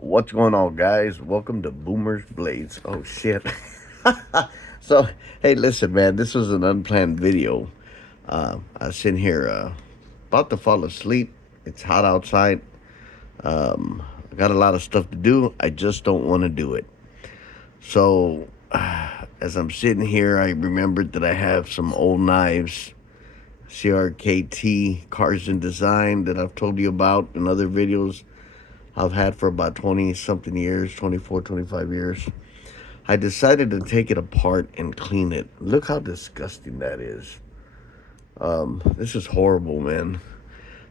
What's going on, guys? Welcome to Boomer's Blades. Oh, shit. So, hey, listen, man, this was an unplanned video. I was sitting here about to fall asleep. It's hot outside. I got a lot of stuff to do. I just don't want to do it. So, as I'm sitting here, I remembered that I have some old knives, CRKT Cars and Design, that I've told you about in other videos. I've had for about 20 something years, 24, 25 years. I decided to take it apart and clean it. Look how disgusting that is. This is horrible, man.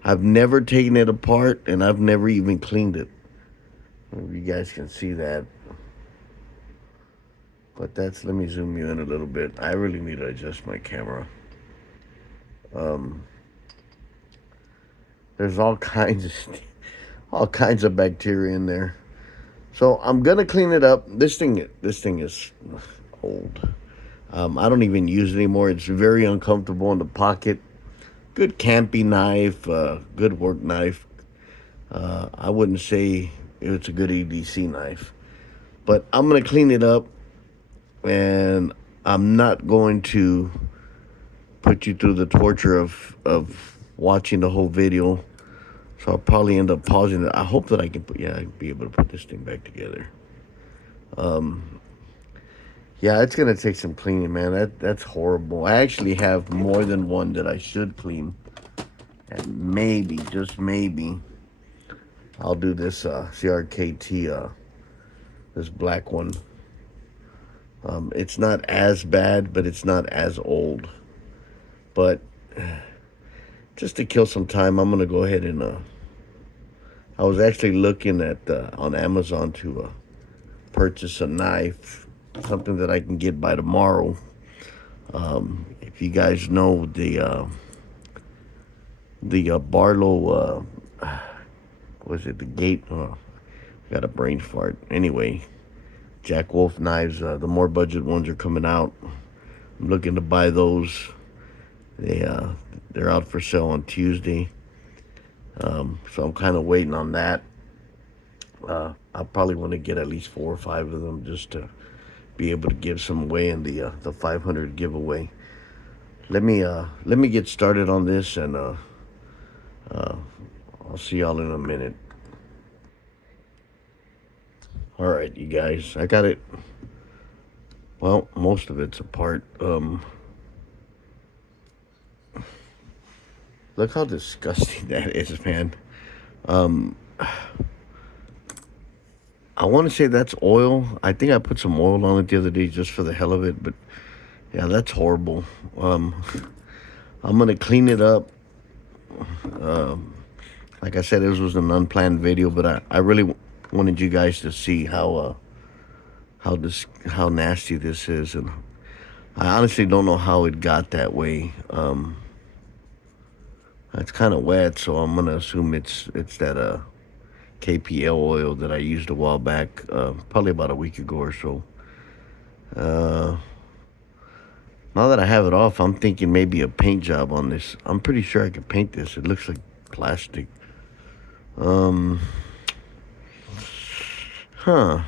I've never taken it apart and I've never even cleaned it. Maybe you guys can see that. But let me zoom you in a little bit. I really need to adjust my camera. There's all kinds of bacteria in there. So I'm gonna clean it up. This thing is old. I don't even use it anymore. It's very uncomfortable in the pocket. Good camping knife, good work knife. I wouldn't say it's a good EDC knife, but I'm gonna clean it up, and I'm not going to put you through the torture of watching the whole video. So I'll probably end up pausing it. I hope that I can be able to put this thing back together. Yeah, it's gonna take some cleaning, man. That's horrible. I actually have more than one that I should clean, and maybe, just maybe, I'll do this CRKT, this black one. It's not as bad, but it's not as old. But just to kill some time, I'm gonna go ahead and I was actually looking at on Amazon to purchase a knife, something that I can get by tomorrow. If you guys know the Barlow, was it the Gate? Got a brain fart. Anyway, Jack Wolf knives. The more budget ones are coming out. I'm looking to buy those. They're out for sale on Tuesday. So I'm kind of waiting on that. I probably want to get at least 4 or 5 of them just to be able to give some away in the 500 giveaway. Let me get started on this, and I'll see y'all in a minute. All right, you guys, I got it. Well, most of it's apart. Look how disgusting that is, man. I want to say that's oil. I think I put some oil on it the other day just for the hell of it, but yeah, that's horrible. I'm gonna clean it up. Like I said, this was an unplanned video, but I really wanted you guys to see how nasty this is, and I honestly don't know how it got that way. It's kind of wet, so I'm gonna assume it's that KPL oil that I used a while back, probably about a week ago or so. Now that I have it off, I'm thinking maybe a paint job on this. I'm pretty sure I could paint this. It looks like plastic. Huh. I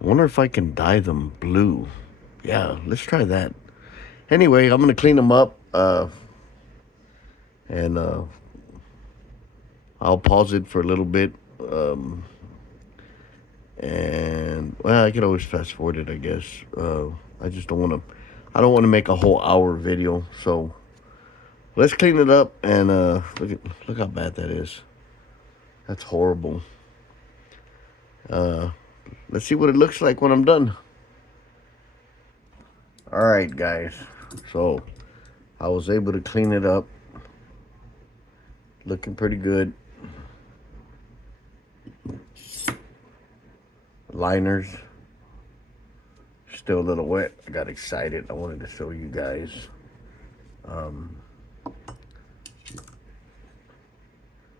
wonder if I can dye them blue. Yeah, let's try that. Anyway, I'm gonna clean them up, and I'll pause it for a little bit. And well, I could always fast forward it, I guess. I just don't want to. I don't want to make a whole hour video. So let's clean it up, and look how bad that is. That's horrible. Let's see what it looks like when I'm done. All right, guys. So I was able to clean it up. Looking pretty good. Liners still a little wet. I got excited. I wanted to show you guys.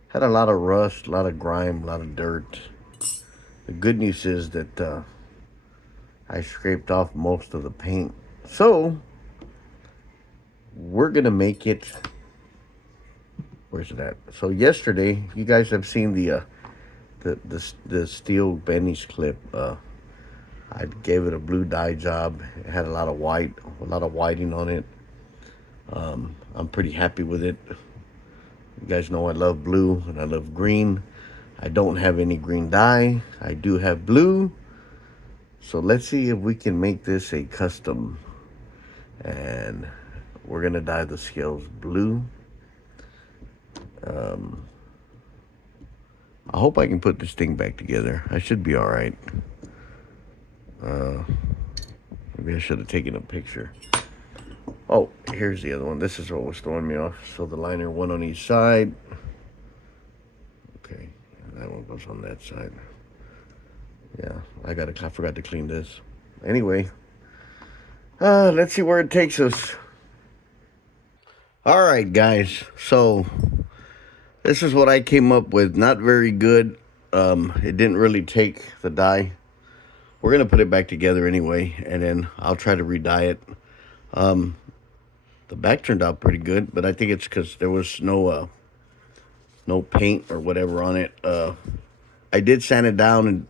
Had a lot of rust, a lot of grime, a lot of dirt. The good news is that I scraped off most of the paint. So we're gonna make it where's it at? So yesterday, you guys have seen the steel Benny's clip. I gave it a blue dye job. It had a lot of whiting on it. I'm pretty happy with it. You guys know I love blue and I love green. I don't have any green dye. I do have blue. So let's see if we can make this a custom. And we're gonna dye the scales blue. I hope I can put this thing back together. I should be all right. Maybe I should have taken a picture. Oh, here's the other one. This is what was throwing me off. So the liner, one on each side. Okay, that one goes on that side. Yeah, I forgot to clean this. Anyway, let's see where it takes us. All right, guys. So this is what I came up with. Not very good. It didn't really take the dye. We're gonna put it back together anyway, and then I'll try to re-dye it. The back turned out pretty good, but I think it's because there was no paint or whatever on it. I did sand it down and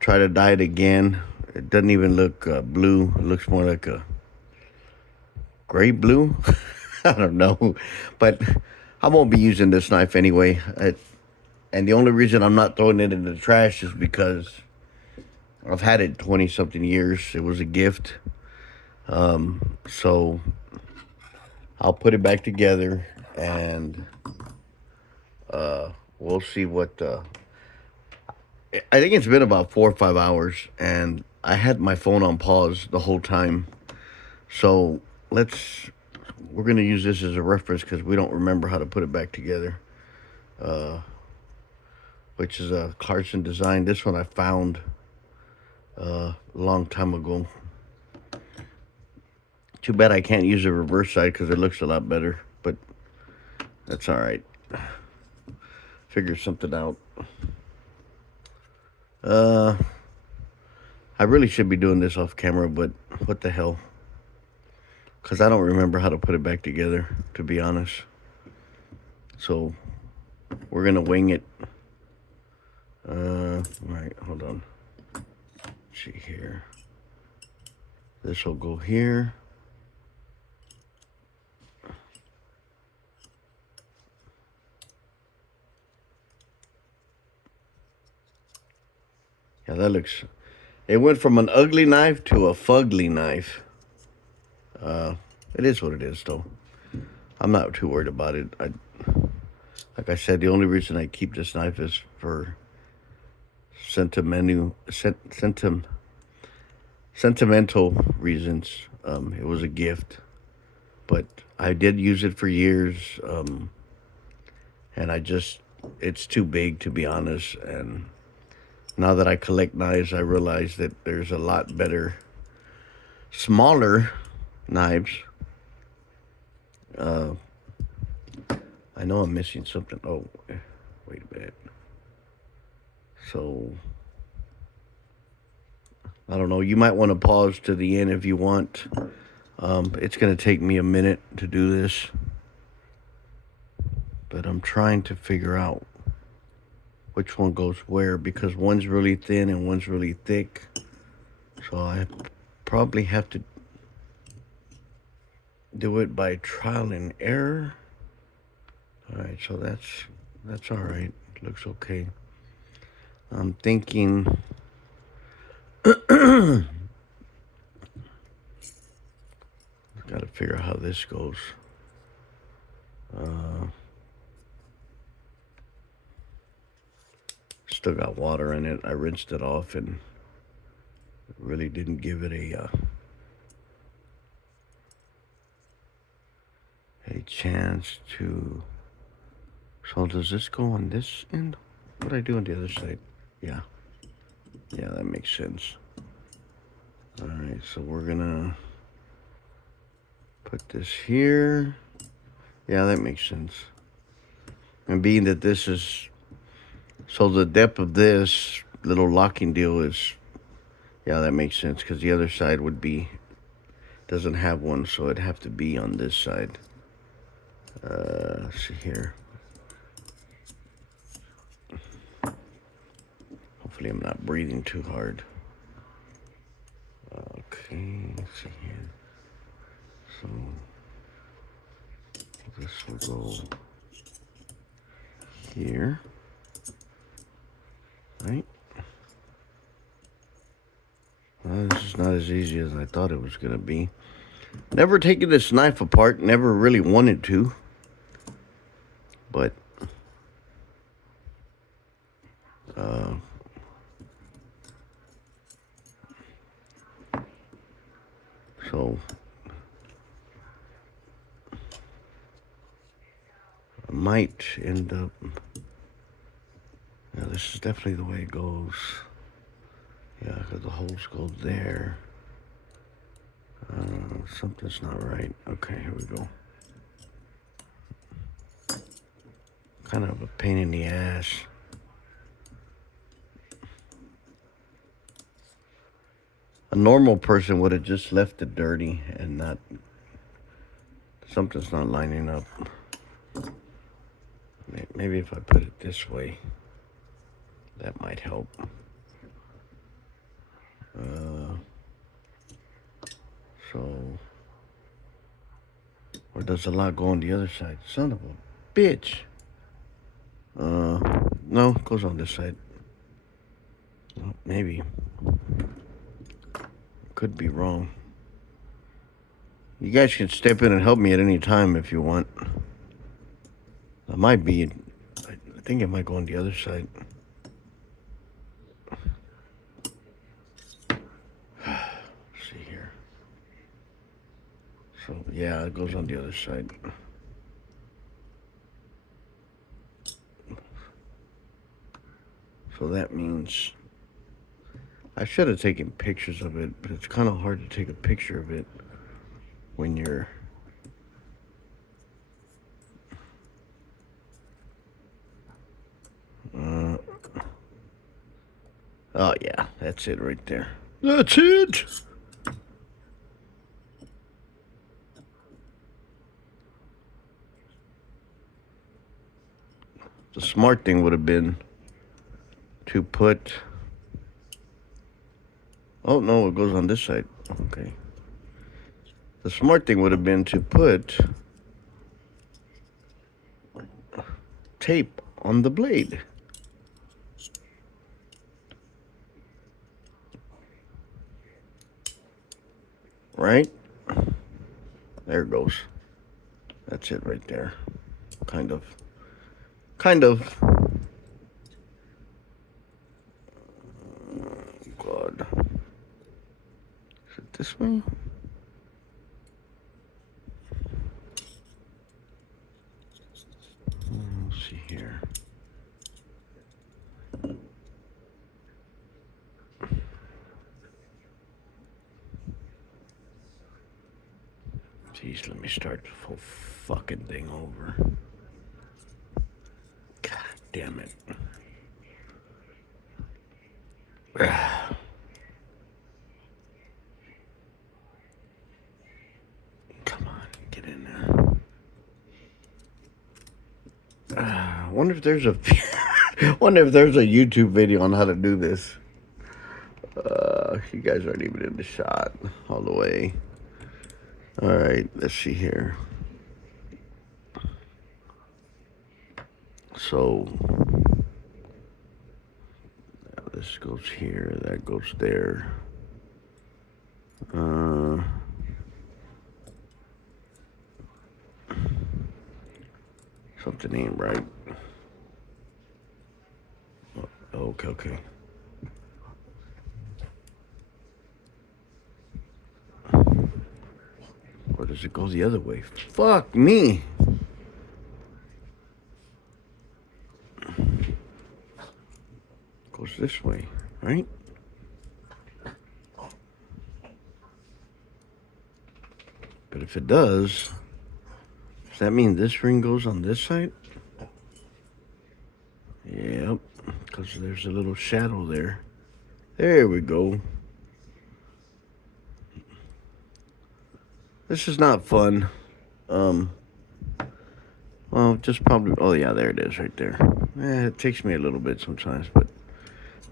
try to dye it again. It doesn't even look blue. It looks more like a gray blue. I don't know, but I won't be using this knife anyway. And the only reason I'm not throwing it in the trash is because I've had it 20 something years. It was a gift. So I'll put it back together and we'll see what I think it's been about 4 or 5 hours and I had my phone on pause the whole time. So we're gonna use this as a reference because we don't remember how to put it back together. Which is a Clarkson design. This one I found a long time ago. Too bad I can't use the reverse side because it looks a lot better, but that's all right. Figure something out. I really should be doing this off camera, but what the hell? Because I don't remember how to put it back together, to be honest. So we're gonna wing it. All right, hold on. Let's see here. This will go here. Yeah, that looks... It went from an ugly knife to a fugly knife. It is what it is, though. I'm not too worried about it. Like I said, the only reason I keep this knife is for sentimental reasons. It was a gift, but I did use it for years, and it's too big, to be honest. And now that I collect knives, I realize that there's a lot better, smaller knives. I know I'm missing something. Oh, wait a minute. So, I don't know. You might want to pause to the end if you want. It's going to take me a minute to do this. But I'm trying to figure out which one goes where, because one's really thin and one's really thick. So I probably have to do it by trial and error. All right, so that's all right. It looks okay. I'm thinking got to figure out how this goes. Still got water in it. I rinsed it off and really didn't give it a chance to... So does this go on this end? What do I do on the other side? Yeah, that makes sense. All right, so we're gonna put this here. Yeah, that makes sense. And being that this is, so the depth of this little locking deal is, yeah, that makes sense, because the other side would be, doesn't have one, so it'd have to be on this side. Let's see here. Hopefully I'm not breathing too hard. Okay, let's see here. So this will go here, right? Well, this is not as easy as I thought it was gonna be. Never taken this knife apart, never really wanted to, but so I might end up. Yeah, this is definitely the way it goes. Yeah, because the holes go there. Something's not right. Okay, here we go. Kind of a pain in the ass. A normal person would have just left it dirty and not. Something's not lining up. Maybe if I put it this way, that might help. So, or does a lot go on the other side? Son of a bitch. No, it goes on this side. Well, maybe. Could be wrong. You guys can step in and help me at any time if you want. I might be. I think it might go on the other side. See here. So yeah, it goes on the other side. So that means I should have taken pictures of it, but it's kind of hard to take a picture of it when you're oh yeah, that's it right there. That's it. The smart thing would have been to put. Oh no, it goes on this side. Okay. The smart thing would have been to put tape on the blade. Right? There it goes. That's it right there. Kind of. God. Is it this way? Let's see here. Jeez, let me start the whole fucking thing over. God damn it. Come on, get in there. Wonder if there's a YouTube video on how to do this. You guys aren't even in the shot all the way. All right, let's see here. So this goes here, that goes there. Something ain't right. Oh, okay. Or does it go the other way? Fuck me. Goes this way, right? But if it does that mean this ring goes on this side? Yep, because there's a little shadow there. There we go. This is not fun. Well, just probably. Oh yeah, there it is, right there. It takes me a little bit sometimes, but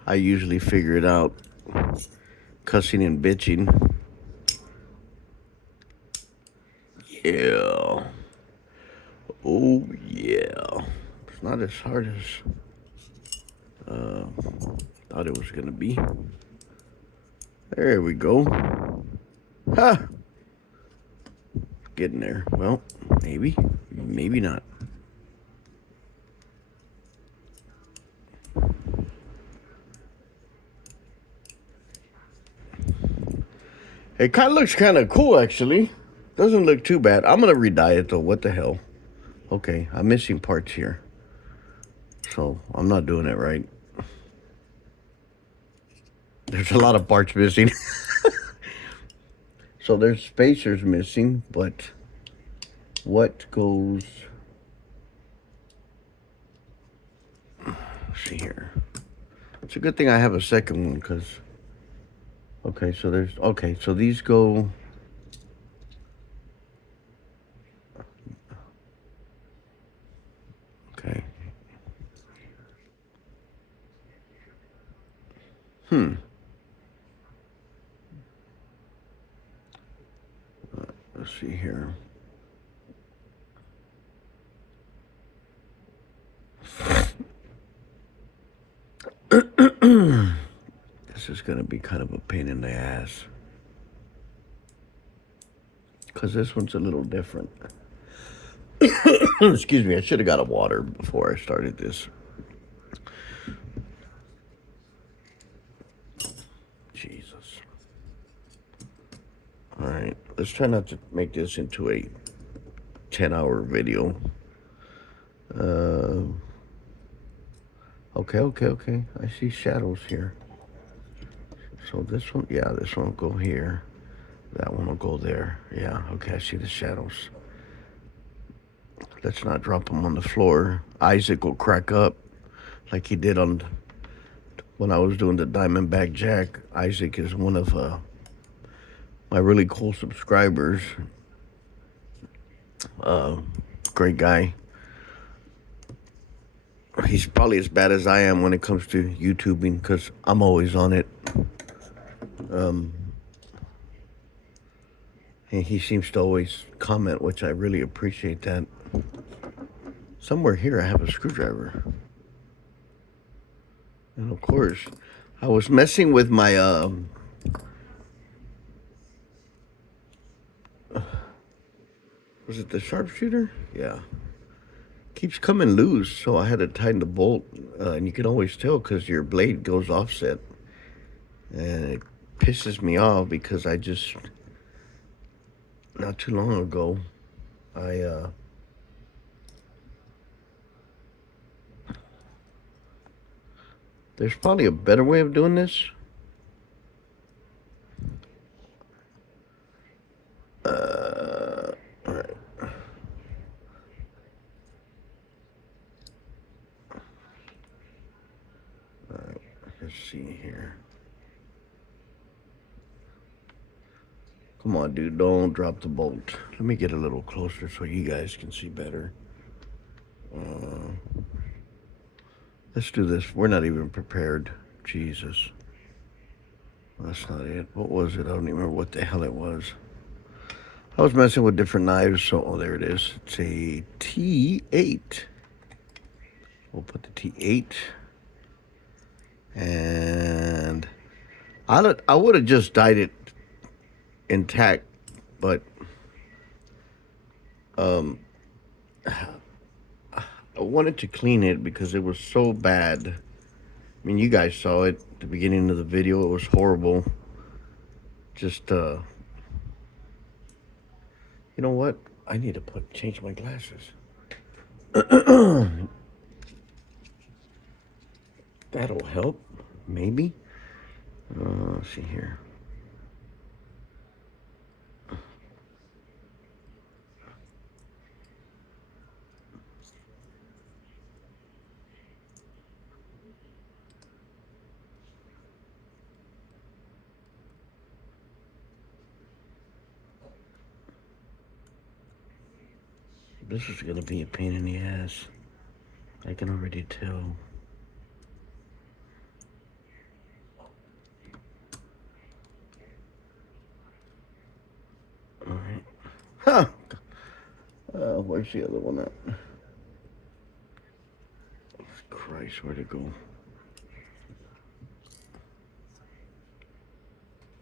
I usually figure it out. Cussing and bitching. Yeah. Oh yeah. It's not as hard as thought it was gonna be. There we go. Ha! Getting there. Well, maybe. Maybe not. It kind of looks kind of cool, actually. Doesn't look too bad. I'm gonna re-dye it though. What the hell? Okay, I'm missing parts here, so I'm not doing it right. There's a lot of parts missing. So there's spacers missing, but what goes? Let's see here. It's a good thing I have a second one, because okay, so there's okay, so these go. Okay. Let's see here. This is gonna be kind of a pain in the ass, because this one's a little different. Excuse me, I should have got a water before I started this. Jesus. All right, let's try not to make this into a 10-hour video. Okay. I see shadows here. So this one, yeah, this one will go here. That one will go there. Yeah, okay, I see the shadows. Let's not drop them on the floor. Isaac will crack up like he did on when I was doing the Diamondback Jack. Isaac is one of my really cool subscribers. Great guy. He's probably as bad as I am when it comes to YouTubing, because I'm always on it. And he seems to always comment, which I really appreciate that. Somewhere here I have a screwdriver. And of course, I was messing with my was it the sharpshooter? Yeah. Keeps coming loose, so I had to tighten the bolt. And you can always tell because your blade goes offset. And it pisses me off because I just, not too long ago, there's probably a better way of doing this. All right. Let's see here. Come on, dude, don't drop the bolt. Let me get a little closer so you guys can see better. Let's do this. We're not even prepared. Jesus. That's not it. What was it? I don't even remember what the hell it was. I was messing with different knives, so oh, there it is. It's a T8. We'll put the T8. And I would have just dyed it intact, but I wanted to clean it because it was so bad. I mean, you guys saw it at the beginning of the video. It was horrible. Just, you know what? I need to change my glasses. That'll help, maybe. Let's see here. This is gonna be a pain in the ass. I can already tell. Alright. Huh! Where's the other one at? Christ, where'd it go?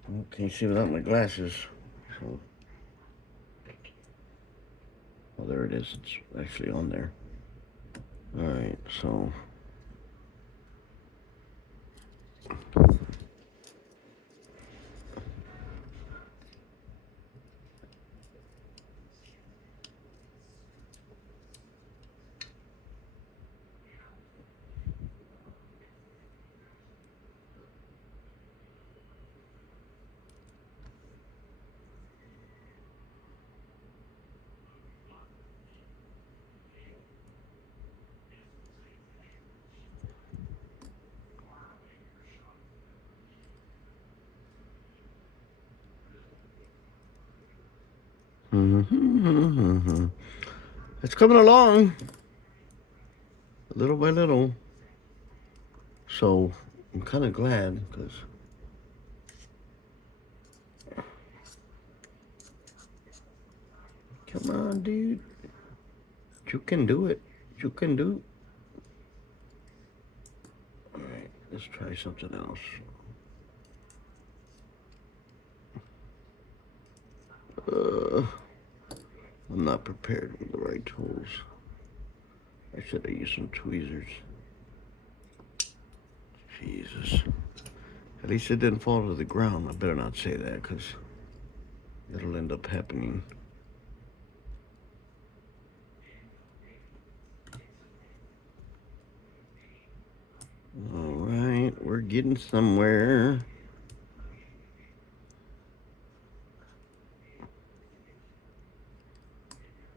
Well, can't see without my glasses. So. Oh, there it is. It's actually on there. Alright, so. It's coming along. Little by little. So, I'm kind of glad, because... Come on, dude. You can do it. You can do it. Alright, let's try something else. I'm not prepared with the right tools. I should have used some tweezers. Jesus. At least it didn't fall to the ground. I better not say that, because it'll end up happening. Alright, we're getting somewhere.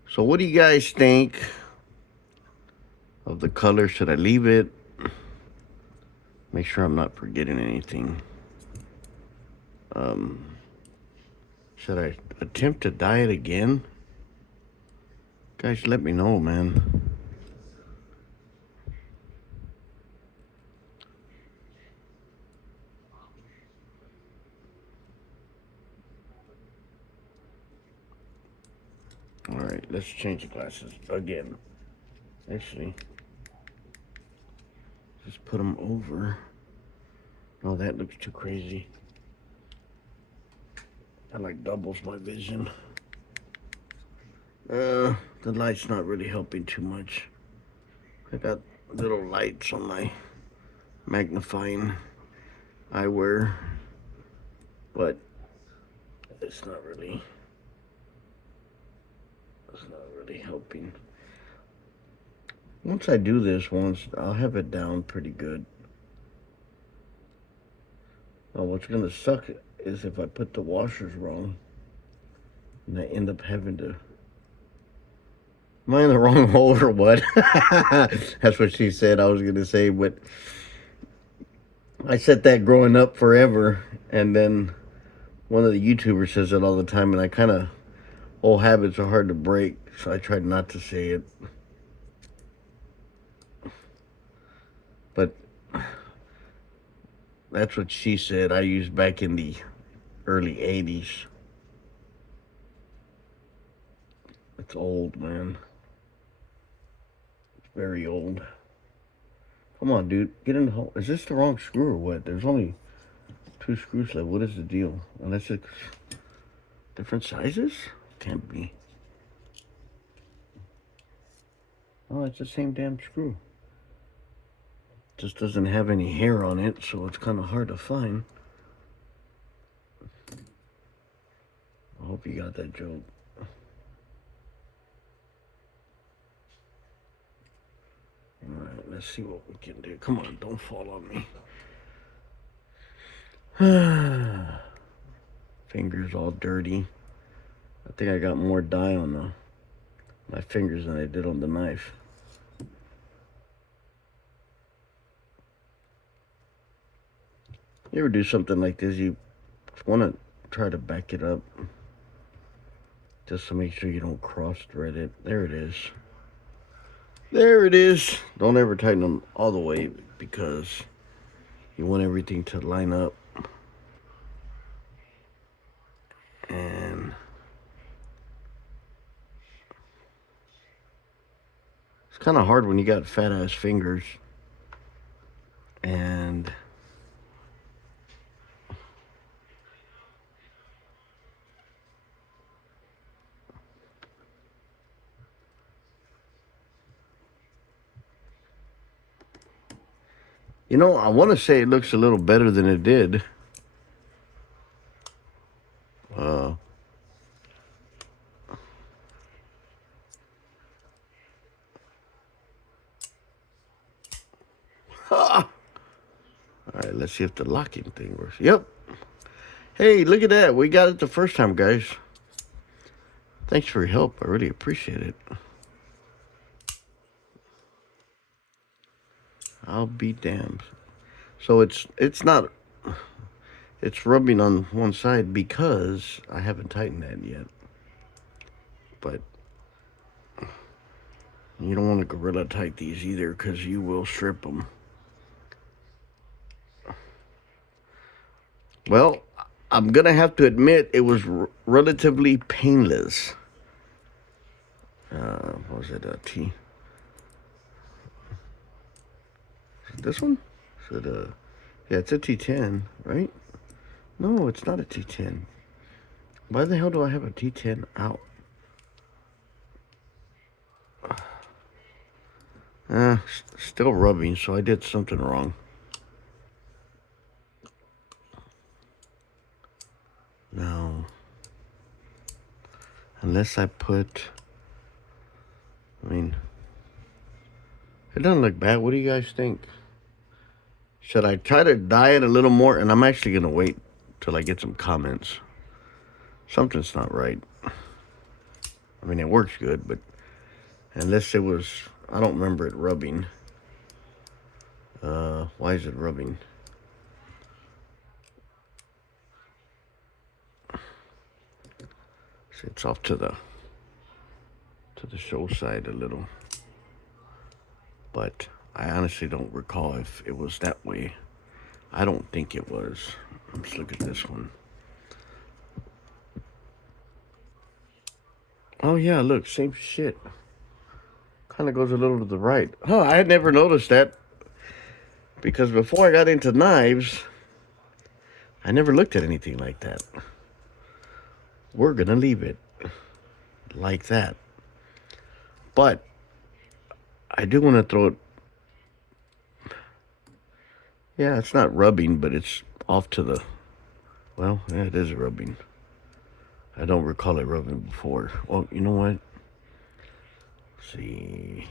So what do you guys think of the color? Should I leave it? Make sure I'm not forgetting anything. Should I attempt to dye it again? Guys, let me know, man. Alright, let's change the glasses again. Actually, just put them over. Oh, that looks too crazy. That like doubles my vision. The light's not really helping too much. I got little lights on my magnifying eyewear, but it's not really helping. Once I do this once, I'll have it down pretty good. Now what's gonna suck is if I put the washers wrong and I end up having to... Am I in the wrong hole or what? That's what she said I was gonna say, but I said that growing up forever, and then one of the YouTubers says it all the time, and I kind of... Old habits are hard to break, so I tried not to say it. But that's what she said I used back in the early 80s. It's old, man. It's very old. Come on, dude. Get in the hole. Is this the wrong screw or what? There's only 2 screws left. What is the deal? Unless it's different sizes? Can't be. Oh, it's the same damn screw. Just doesn't have any hair on it, so it's kind of hard to find. I hope you got that joke. Alright, let's see what we can do. Come on, don't fall on me. Fingers all dirty. I think I got more dye on my fingers than I did on the knife. You ever do something like this, you want to try to back it up. just to make sure you don't cross thread it. There it is. There it is. Don't ever tighten them all the way because you want everything to line up. And it's kind of hard when you got fat ass fingers. And you know, I want to say it looks a little better than it did. All right, let's see if the locking thing works. Yep. Hey, look at that. We got it the first time, guys. Thanks for your help. I really appreciate it. I'll be damned. So it's not, it's rubbing on one side because I haven't tightened that yet. But you don't want to gorilla tight these either because you will strip them. Well, I'm going to have to admit it was relatively painless. What was it, a T? Is it this one? Is it yeah, it's a T10, right? No, it's not a T10. Why the hell do I have a T10 out? Still rubbing, so I did something wrong. Now, unless I put, I mean, it doesn't look bad. What do you guys think? Should I try to dye it a little more? And I'm actually going to wait till I get some comments. Something's not right. I mean, it works good, but unless it was, I don't remember it rubbing. Why is it rubbing? See, it's off to the show side a little. But I honestly don't recall if it was that way. I don't think it was. Let's look at this one. Oh yeah, look, same shit. Kind of goes a little to the right. Huh, I had never noticed that. Because before I got into knives, I never looked at anything like that. We're gonna leave it like that. But I do want to throw it. Yeah, it's not rubbing, but it's off to the, well, yeah, it is rubbing. I don't recall it rubbing before. Well, you know what? Let's see,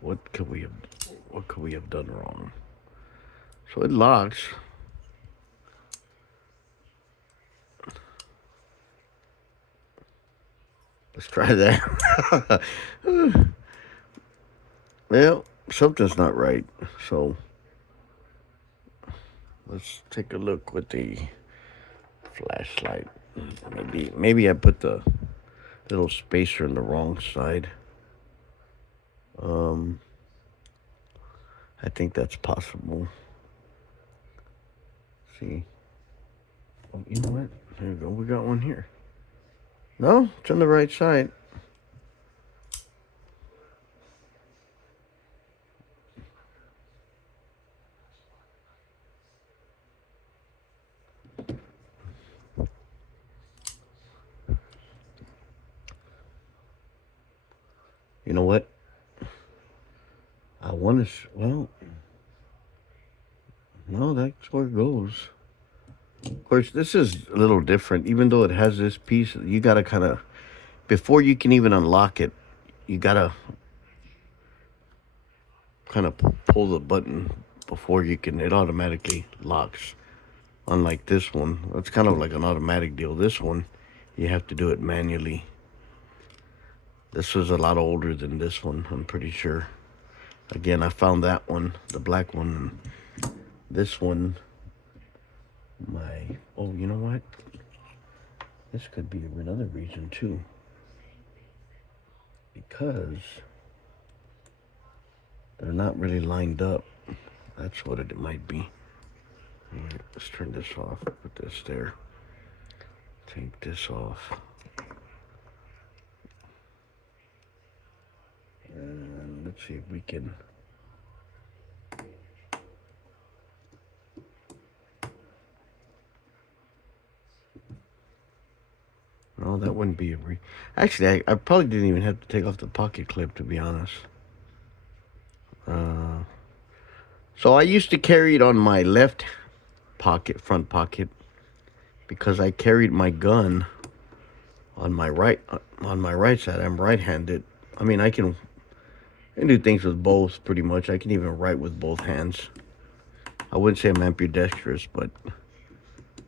what could we have done wrong? So it locks. Let's try that. Well, something's not right. So let's take a look with the flashlight. Maybe I put the little spacer in the wrong side. I think that's possible. See. Oh, you know what? There we go. We got one here. No, it's on the right side. You know what? I want to, well, no, that's where it goes. Of course, this is a little different. Even though it has this piece, you got to kind of, before you can even unlock it, you got to kind of pull the button before you can, it automatically locks. Unlike this one, it's kind of like an automatic deal. This one, you have to do it manually. This was a lot older than this one, I'm pretty sure. Again, I found that one, the black one. This one, oh, you know what? This could be another reason too. because they're not really lined up. That's what it might be. Right, let's turn this off. Put this there. Take this off. And let's see if we can. No, that wouldn't be a Actually, I probably didn't even have to take off the pocket clip, to be honest. So I used to carry it on my left pocket, front pocket, because I carried my gun on my right side. I'm right-handed. I mean, I can do things with both, pretty much. I can even write with both hands. I wouldn't say I'm ambidextrous, but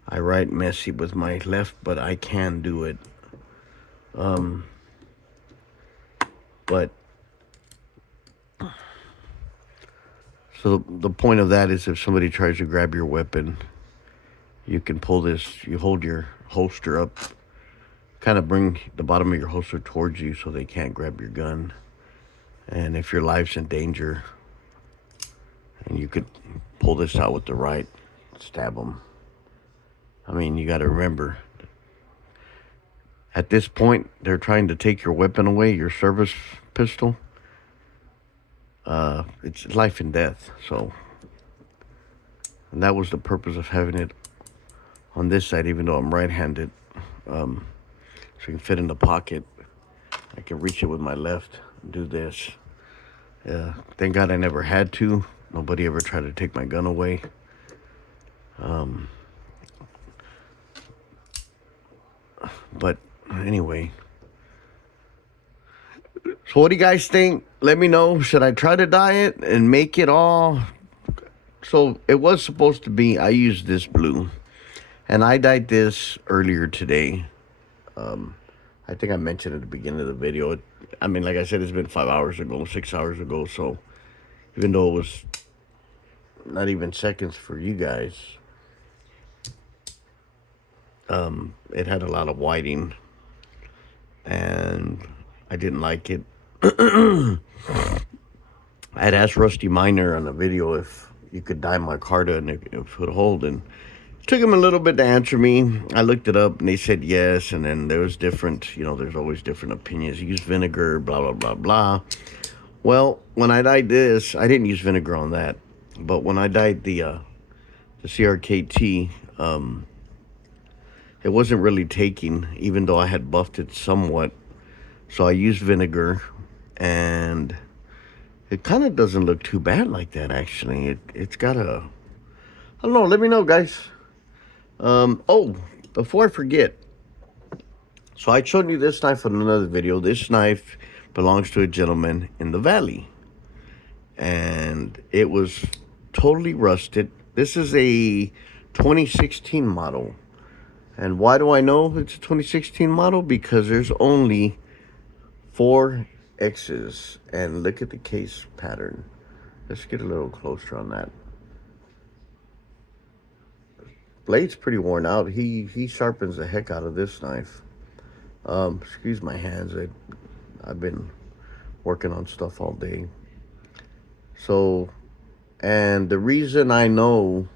I write messy with my left, but I can do it. But so the point of that is, if somebody tries to grab your weapon, you can pull this. You hold your holster up, kind of bring the bottom of your holster towards you so they can't grab your gun. And if your life's in danger, and you could pull this out with the right, stab them. I mean, you got to remember, at this point, they're trying to take your weapon away, your service pistol. It's life and death. So, and that was the purpose of having it on this side, even though I'm right-handed. So it can fit in the pocket. I can reach it with my left and do this. Yeah, thank God I never had to. Nobody ever tried to take my gun away. But anyway, so what do you guys think? Let me know. Should I try to dye it and make it all? So it was supposed to be, I used this blue, and I dyed this earlier today. I think I mentioned at the beginning of the video. I mean, like I said, it's been 5 hours ago, 6 hours ago. So even though it was not even seconds for you guys, it had a lot of whiting, and I didn't like it. I had asked Rusty Miner on a video if you could dye my Micarta and if it would hold, and it took him a little bit to answer me. I looked it up and they said yes, and then there was different, there's always different opinions. You use vinegar, blah, blah, blah, blah. Well, when I dyed this, I didn't use vinegar on that, but when I dyed the CRKT, it wasn't really taking, even though I had buffed it somewhat. So I used vinegar, and it kind of doesn't look too bad like that, actually. It's got a, I don't know, let me know, guys. Oh, before I forget, so I showed you this knife on another video. This knife belongs to a gentleman in the valley, and it was totally rusted. This is a 2016 model. And why do I know it's a 2016 model? Because there's only 4 X's. And look at the case pattern. Let's get a little closer on that. Blade's pretty worn out. He sharpens the heck out of this knife. Excuse my hands. I've been working on stuff all day. So, and the reason I know